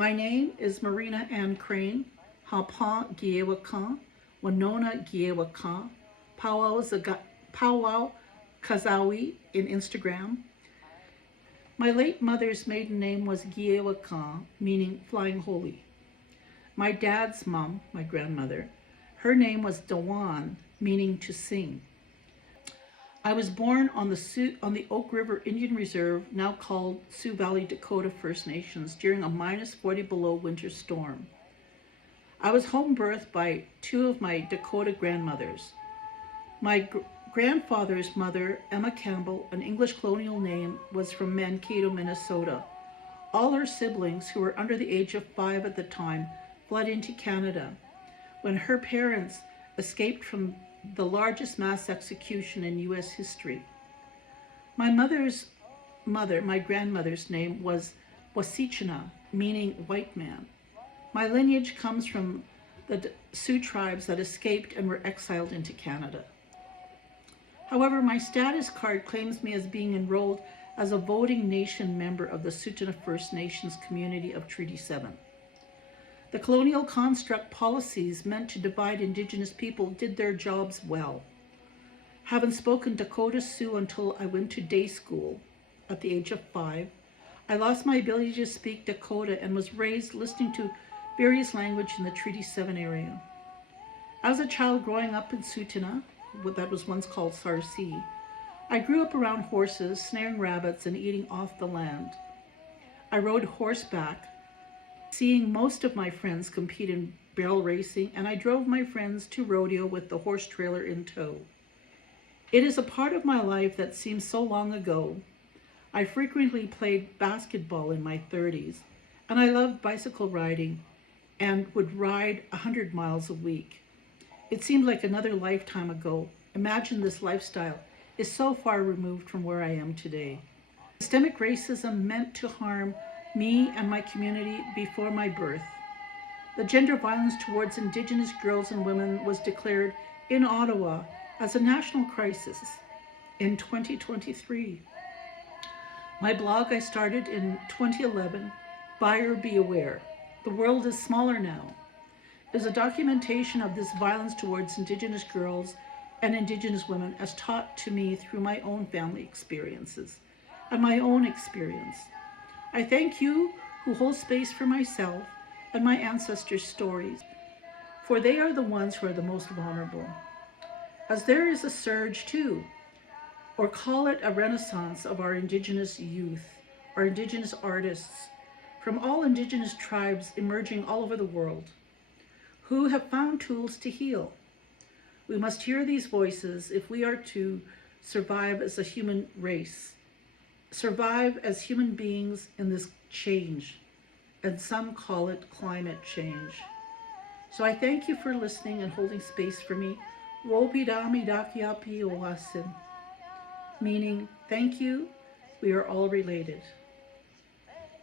My name is Marina Ann Crane, Hapa Giewakan, Winona Giewakan, Powwow Kazawi in Instagram. My late mother's maiden name was Giewakan, meaning flying holy. My dad's mom, my grandmother, her name was Dawan, meaning to sing. I was born on the Oak River Indian Reserve, now called Sioux Valley Dakota First Nations, during a minus 40 below winter storm. I was home birthed by two of my Dakota grandmothers. My grandfather's mother, Emma Campbell, an English colonial name, was from Mankato, Minnesota. All her siblings, who were under the age of 5 at the time, fled into Canada. When her parents escaped from the largest mass execution in U.S. history. My grandmother's name was Wasichana, meaning white man. My lineage comes from the Sioux tribes that escaped and were exiled into Canada. However, my status card claims me as being enrolled as a voting nation member of the Tsuut'ina First Nations community of Treaty 7. The colonial construct policies meant to divide Indigenous people did their jobs well. Having spoken Dakota Sioux until I went to day school at the age of 5, I lost my ability to speak Dakota and was raised listening to various language in the Treaty 7 area. As a child growing up in Tsuut'ina, what that was once called Sarcee, I grew up around horses, snaring rabbits, and eating off the land. I rode horseback, seeing most of my friends compete in barrel racing, and I drove my friends to rodeo with the horse trailer in tow. It is a part of my life that seems so long ago. I frequently played basketball in my 30s, and I loved bicycle riding and would ride 100 miles a week. It seemed like another lifetime ago. Imagine this lifestyle is so far removed from where I am today. Systemic racism meant to harm me and my community before my birth. The gender violence towards Indigenous girls and women was declared in Ottawa as a national crisis in 2023. My blog I started in 2011, Buyer Be Aware. The World is Smaller Now, is a documentation of this violence towards Indigenous girls and Indigenous women as taught to me through my own family experiences and my own experience. I thank you who hold space for myself and my ancestors' stories, for they are the ones who are the most vulnerable. As there is a surge too, or call it a renaissance of our Indigenous youth, our Indigenous artists, from all Indigenous tribes emerging all over the world, who have found tools to heal. We must hear these voices if we are to survive as a human race, survive as human beings in this change, and some call it climate change. So I thank you for listening and holding space for me. Wobidami dakiapi owasin, meaning thank you, we are all related.